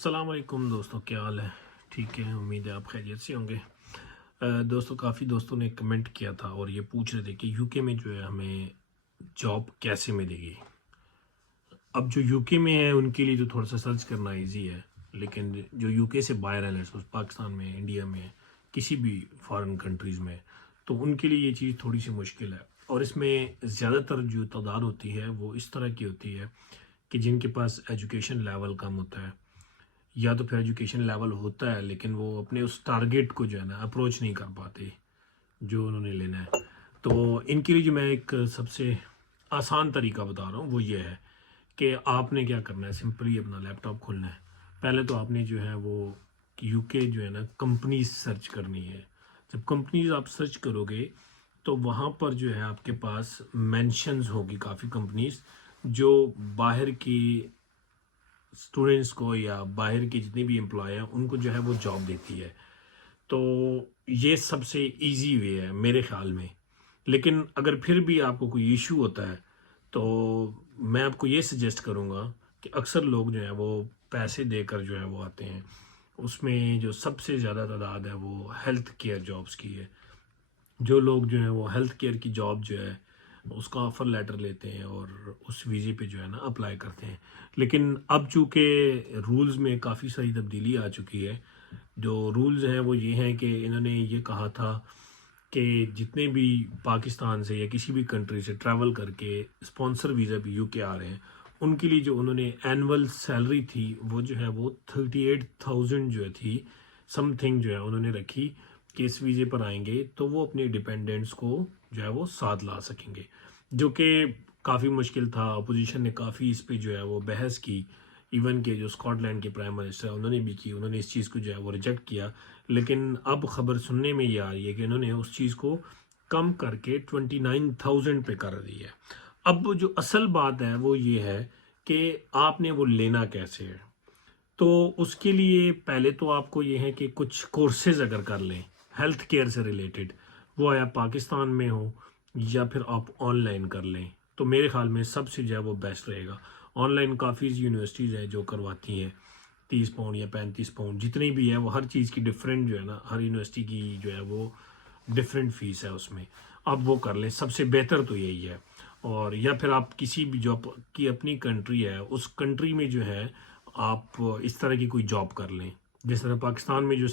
السلام علیکم دوستوں، کیا حال ہے؟ ٹھیک ہے، امید ہے آپ خیریت سے ہوں گے۔ دوستوں، کافی دوستوں نے کمنٹ کیا تھا اور یہ پوچھ رہے تھے کہ یو کے میں جو ہے ہمیں جاب کیسے ملے گی۔ اب جو یو کے میں ہے ان کے لیے جو تھوڑا سا سرچ کرنا ایزی ہے، لیکن جو یو کے سے باہر ہیں، پاکستان میں، انڈیا میں، کسی بھی فارن کنٹریز میں، تو ان کے لیے یہ چیز تھوڑی سی مشکل ہے۔ اور اس میں زیادہ تر جو تعداد ہوتی ہے وہ اس طرح کی ہوتی ہے کہ جن کے پاس ایجوکیشن لیول کم ہوتا ہے، یا تو پھر ایجوکیشن لیول ہوتا ہے لیکن وہ اپنے اس ٹارگیٹ کو جو ہے نا اپروچ نہیں کر پاتے جو انہوں نے لینا ہے۔ تو ان کے لیے جو میں ایک سب سے آسان طریقہ بتا رہا ہوں وہ یہ ہے کہ آپ نے کیا کرنا ہے، سمپلی اپنا لیپ ٹاپ کھولنا ہے۔ پہلے تو آپ نے جو ہے وہ یو کے جو ہے نا کمپنیز سرچ کرنی ہے۔ جب کمپنیز آپ سرچ کرو گے تو وہاں پر جو ہے آپ کے پاس مینشنز ہوگی کافی کمپنیز جو باہر کی اسٹوڈنٹس کو یا باہر کے جتنے بھی امپلائی ہیں ان کو جو ہے وہ جاب دیتی ہے۔ تو یہ سب سے ایزی وے ہے میرے خیال میں۔ لیکن اگر پھر بھی آپ کو کوئی ایشو ہوتا ہے تو میں آپ کو یہ سجیسٹ کروں گا کہ اکثر لوگ جو ہیں وہ پیسے دے کر جو ہے وہ آتے ہیں۔ اس میں جو سب سے زیادہ تعداد ہے وہ ہیلتھ کیئر جابس کی ہے۔ جو لوگ جو ہیں وہ ہیلتھ کیئر کی جاب جو ہے اس کا آفر لیٹر لیتے ہیں اور اس ویزے پہ جو ہے نا اپلائی کرتے ہیں۔ لیکن اب چونکہ رولز میں کافی ساری تبدیلی آ چکی ہے، جو رولز ہیں وہ یہ ہیں کہ انہوں نے یہ کہا تھا کہ جتنے بھی پاکستان سے یا کسی بھی کنٹری سے ٹریول کر کے اسپانسر ویزا بھی یو کے آ رہے ہیں، ان کے لیے جو انہوں نے اینول سیلری تھی وہ جو ہے وہ 38,000 جو تھی سم تھنگ جو ہے انہوں نے رکھی کہ اس ویزے پر آئیں گے تو وہ اپنے ڈیپینڈنٹس کو جو ہے وہ ساتھ لا سکیں گے، جو کہ کافی مشکل تھا۔ اپوزیشن نے کافی اس پہ جو ہے وہ بحث کی، ایون کہ جو اسکاٹ لینڈ کے پرائم منسٹر ہیں انہوں نے بھی کی، انہوں نے اس چیز کو جو ہے وہ ریجیکٹ کیا۔ لیکن اب خبر سننے میں یہ آ رہی ہے کہ انہوں نے اس چیز کو کم کر کے 29,000 پہ کر دی ہے۔ اب جو اصل بات ہے وہ یہ ہے کہ آپ نے وہ لینا کیسے ہے۔ تو اس کے لیے پہلے تو آپ کو یہ ہے کہ کچھ کورسز اگر کر لیں ہیلتھ کیئر سے ریلیٹڈ، وہ آپ پاکستان میں ہو یا پھر آپ آن لائن کر لیں، تو میرے خیال میں سب سے جو ہے وہ بیسٹ رہے گا۔ آن لائن کافی یونیورسٹیز ہیں جو کرواتی ہیں 30 پاؤنڈ یا 35 پاؤنڈ جتنی بھی ہے، وہ ہر چیز کی ڈفرینٹ جو ہے نا، ہر یونیورسٹی کی جو ہے وہ ڈفرینٹ فیس ہے اس میں، آپ وہ کر لیں، سب سے بہتر تو یہی ہے۔ اور یا پھر آپ کسی بھی جو کی اپنی کنٹری ہے اس کنٹری میں جو ہے آپ اس طرح کی کوئی جاب کر لیں۔ جس طرح پاکستان میں جو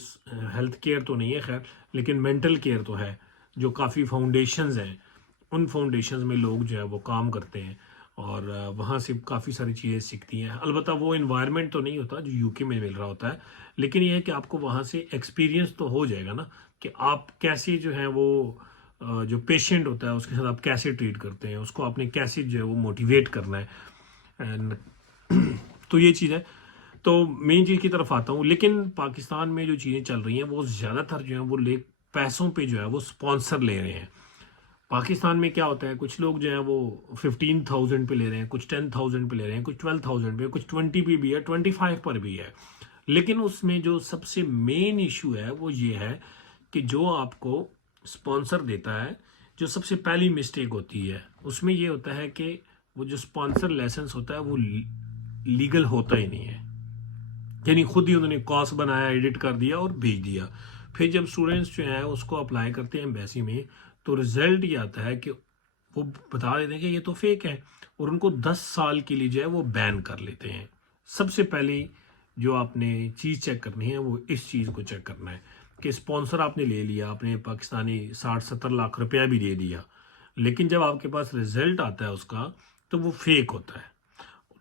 ہیلتھ کیئر تو نہیں ہے خیر، لیکن مینٹل کیئر تو ہے، جو کافی فاؤنڈیشنز ہیں، ان فاؤنڈیشنز میں لوگ جو ہے وہ کام کرتے ہیں اور وہاں سے کافی ساری چیزیں سیکھتی ہیں۔ البتہ وہ انوائرمنٹ تو نہیں ہوتا جو یو کے میں مل رہا ہوتا ہے، لیکن یہ ہے کہ آپ کو وہاں سے ایکسپیرینس تو ہو جائے گا نا کہ آپ کیسے جو ہے وہ جو پیشنٹ ہوتا ہے اس کے ساتھ آپ کیسے ٹریٹ کرتے ہیں، اس کو آپ نے کیسے جو ہے وہ موٹیویٹ کرنا ہے۔ تو یہ چیز ہے۔ تو مین چیز کی طرف آتا ہوں، لیکن پاکستان میں جو چیزیں چل رہی ہیں وہ زیادہ تر جو ہیں وہ پیسوں پہ جو ہے وہ سپانسر لے رہے ہیں۔ پاکستان میں کیا ہوتا ہے، کچھ لوگ جو ہیں وہ 15,000 پہ لے رہے ہیں، کچھ 10,000 پہ لے رہے ہیں، کچھ 12,000 پہ، کچھ 20 پہ بھی ہے، 25 پر بھی ہے۔ لیکن اس میں جو سب سے مین ایشو ہے وہ یہ ہے کہ جو آپ کو سپانسر دیتا ہے، جو سب سے پہلی مسٹیک ہوتی ہے اس میں یہ ہوتا ہے کہ وہ جو سپانسر لائسنس ہوتا ہے وہ لیگل ہوتا ہی نہیں ہے، یعنی خود ہی انہوں نے کاس بنایا، ایڈٹ کر دیا اور بھیج دیا۔ پھر جب اسٹوڈنٹس جو ہیں اس کو اپلائی کرتے ہیں ایمبیسی میں تو رزلٹ یہ آتا ہے کہ وہ بتا دیتے ہیں کہ یہ تو فیک ہے، اور ان کو 10 سال کے لیے جو ہے وہ بین کر لیتے ہیں۔ سب سے پہلے جو آپ نے چیز چیک کرنی ہے وہ اس چیز کو چیک کرنا ہے کہ اسپانسر آپ نے لے لیا، آپ نے پاکستانی 60-70 لاکھ روپیہ بھی دے دیا، لیکن جب آپ کے پاس رزلٹ آتا ہے اس کا تو وہ فیک ہوتا ہے۔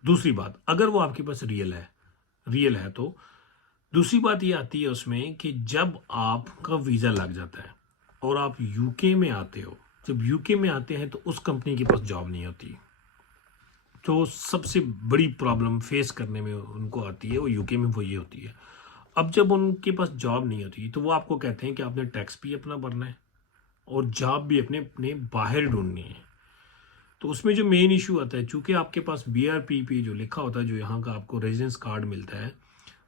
دوسری بات، اگر وہ آپ کے پاس ریئل ہے تو دوسری بات یہ آتی ہے اس میں کہ جب آپ کا ویزا لگ جاتا ہے اور آپ یو کے میں آتے ہو، جب یو کے میں آتے ہیں تو اس کمپنی کے پاس جاب نہیں ہوتی، تو سب سے بڑی پرابلم فیس کرنے میں ان کو آتی ہے وہ یو کے میں وہ یہ ہوتی ہے۔ اب جب ان کے پاس جاب نہیں ہوتی تو وہ آپ کو کہتے ہیں کہ آپ نے ٹیکس بھی اپنا بھرنا ہے اور جاب بھی اپنے باہر ڈھونڈنی ہے۔ تو اس میں جو مین ایشو آتا ہے، چونکہ آپ کے پاس BRP پہ جو لکھا ہوتا ہے، جو یہاں کا آپ کو ریزیڈنس کارڈ ملتا ہے،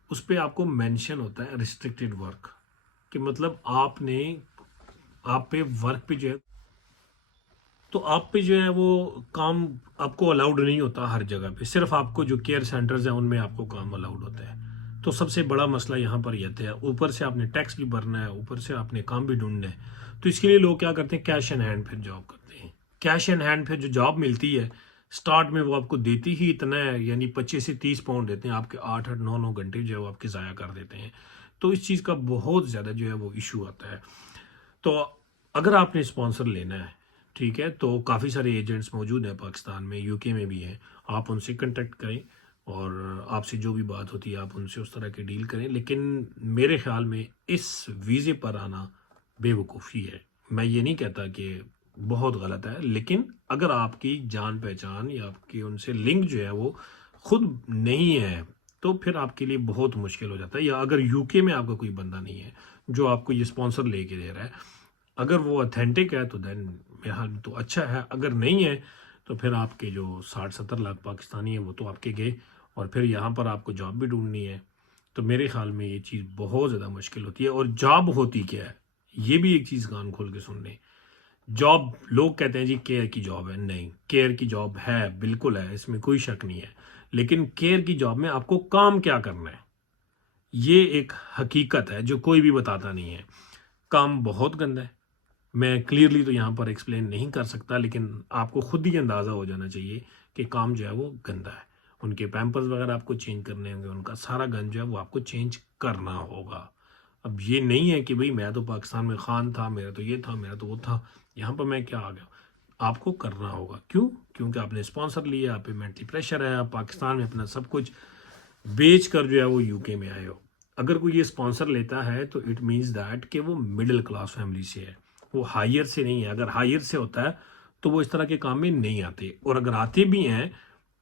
اس پہ آپ کو مینشن ہوتا ہے ریسٹرکٹیڈ ورک، کہ مطلب آپ پہ ورک پہ جو ہے، تو آپ پہ جو ہے وہ کام آپ کو الاؤڈ نہیں ہوتا ہر جگہ پہ، صرف آپ کو جو کیئر سینٹرز ہیں ان میں آپ کو کام الاؤڈ ہوتا ہے۔ تو سب سے بڑا مسئلہ یہاں پر یہ ہے، اوپر سے آپ نے ٹیکس بھی بھرنا ہے، اوپر سے آپ نے کام بھی ڈھونڈنا ہے. تو اس کے لیے لوگ کیا کرتے ہیں، کیش ان ہینڈ پھر جاب کرتے ہیں. کیش ان ہینڈ پھر جو جاب ملتی ہے سٹارٹ میں وہ آپ کو دیتی ہی اتنا ہے، یعنی 25 سے 30 پاؤنڈ دیتے ہیں، آپ کے 8-9 گھنٹے جو ہے وہ آپ کے ضائع کر دیتے ہیں. تو اس چیز کا بہت زیادہ جو ہے وہ ایشو آتا ہے. تو اگر آپ نے اسپانسر لینا ہے، ٹھیک ہے، تو کافی سارے ایجنٹس موجود ہیں پاکستان میں، یو کے میں بھی ہیں. آپ ان سے کنٹیکٹ کریں اور آپ سے جو بھی بات ہوتی ہے آپ ان سے اس طرح کی ڈیل کریں. لیکن میرے خیال میں اس ویزے پر آنا بے وقوفی ہے. میں یہ نہیں کہتا کہ بہت غلط ہے، لیکن اگر آپ کی جان پہچان یا آپ کی ان سے لنک جو ہے وہ خود نہیں ہے تو پھر آپ کے لیے بہت مشکل ہو جاتا ہے. یا اگر یو کے میں آپ کا کوئی بندہ نہیں ہے جو آپ کو یہ اسپانسر لے کے دے رہا ہے، اگر وہ اتھینٹک ہے تو دین میرے حال میں تو اچھا ہے. اگر نہیں ہے تو پھر آپ کے جو 60-70 لاکھ پاکستانی ہیں وہ تو آپ کے گئے، اور پھر یہاں پر آپ کو جاب بھی ڈھونڈنی ہے. تو میرے خیال میں یہ چیز بہت زیادہ مشکل ہوتی ہے. اور جاب ہوتی کیا ہے یہ بھی ایک چیز کان کھول کے سن لیں. جاب لوگ کہتے ہیں جی کیئر کی جاب ہے، نہیں، کیئر کی جاب ہے، بالکل ہے، اس میں کوئی شک نہیں ہے. لیکن کیئر کی جاب میں آپ کو کام کیا کرنا ہے یہ ایک حقیقت ہے جو کوئی بھی بتاتا نہیں ہے. کام بہت گندا ہے، میں کلیئرلی تو یہاں پر ایکسپلین نہیں کر سکتا، لیکن آپ کو خود ہی اندازہ ہو جانا چاہیے کہ کام جو ہے وہ گندا ہے. ان کے پیمپرز وغیرہ آپ کو چینج کرنے ہوں گے، ان کا سارا گن جو ہے وہ آپ کو چینج کرنا ہوگا. اب یہ نہیں ہے کہ بھئی میں تو پاکستان میں خان تھا، میرا تو یہ تھا، میرا تو وہ تھا، یہاں پر میں کیا آ گیا. آپ کو کرنا ہوگا. کیوں؟ کیونکہ آپ نے اسپانسر لیا، آپ پہ مینٹلی پریشر ہے، آپ پاکستان میں اپنا سب کچھ بیچ کر جو ہے وہ یو کے میں آئے ہو. اگر کوئی یہ اسپانسر لیتا ہے تو اٹ مینز دیٹ کہ وہ مڈل کلاس فیملی سے ہے، وہ ہائر سے نہیں ہے. اگر ہائر سے ہوتا ہے تو وہ اس طرح کے کام میں نہیں آتے، اور اگر آتے بھی ہیں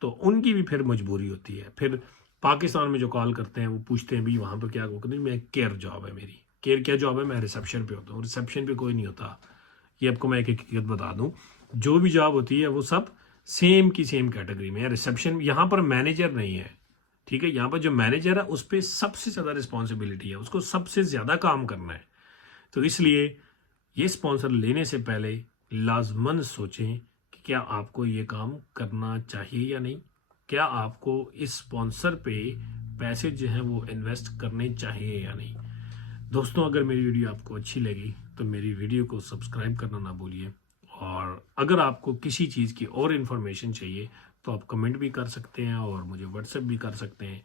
تو ان کی بھی پھر مجبوری ہوتی ہے. پھر پاکستان میں جو کال کرتے ہیں وہ پوچھتے ہیں بھی وہاں پہ کیا کرتے ہیں، میں کیئر جاب ہے میری. کیئر کیا جاب ہے؟ میں ریسیپشن پہ ہوتا ہوں. ریسیپشن پہ کوئی نہیں ہوتا. یہ آپ کو میں ایک حقیقت بتا دوں، جو بھی جاب ہوتی ہے وہ سب سیم کی سیم کیٹیگری میں ہے. ریسیپشن یہاں پر مینیجر نہیں ہے، ٹھیک ہے، یہاں پر جو مینیجر ہے اس پہ سب سے زیادہ رسپانسبلٹی ہے، اس کو سب سے زیادہ کام کرنا ہے. تو اس لیے یہ اسپانسر لینے سے پہلے لازماً سوچیں کہ کیا آپ کو یہ کام کرنا چاہیے یا نہیں، کیا آپ کو اس اسپانسر پہ پیسے جو ہیں وہ انویسٹ کرنے چاہیے یا نہیں. دوستوں اگر میری ویڈیو آپ کو اچھی لگی تو میری ویڈیو کو سبسکرائب کرنا نہ بھولیے، اور اگر آپ کو کسی چیز کی اور انفارمیشن چاہیے تو آپ کمنٹ بھی کر سکتے ہیں اور مجھے واٹس ایپ بھی کر سکتے ہیں.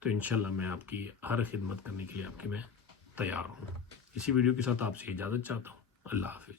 تو انشاءاللہ میں آپ کی ہر خدمت کرنے کے لیے آپ کی میں تیار ہوں. اسی ویڈیو کے ساتھ آپ سے اجازت چاہتا ہوں. اللہ حافظ.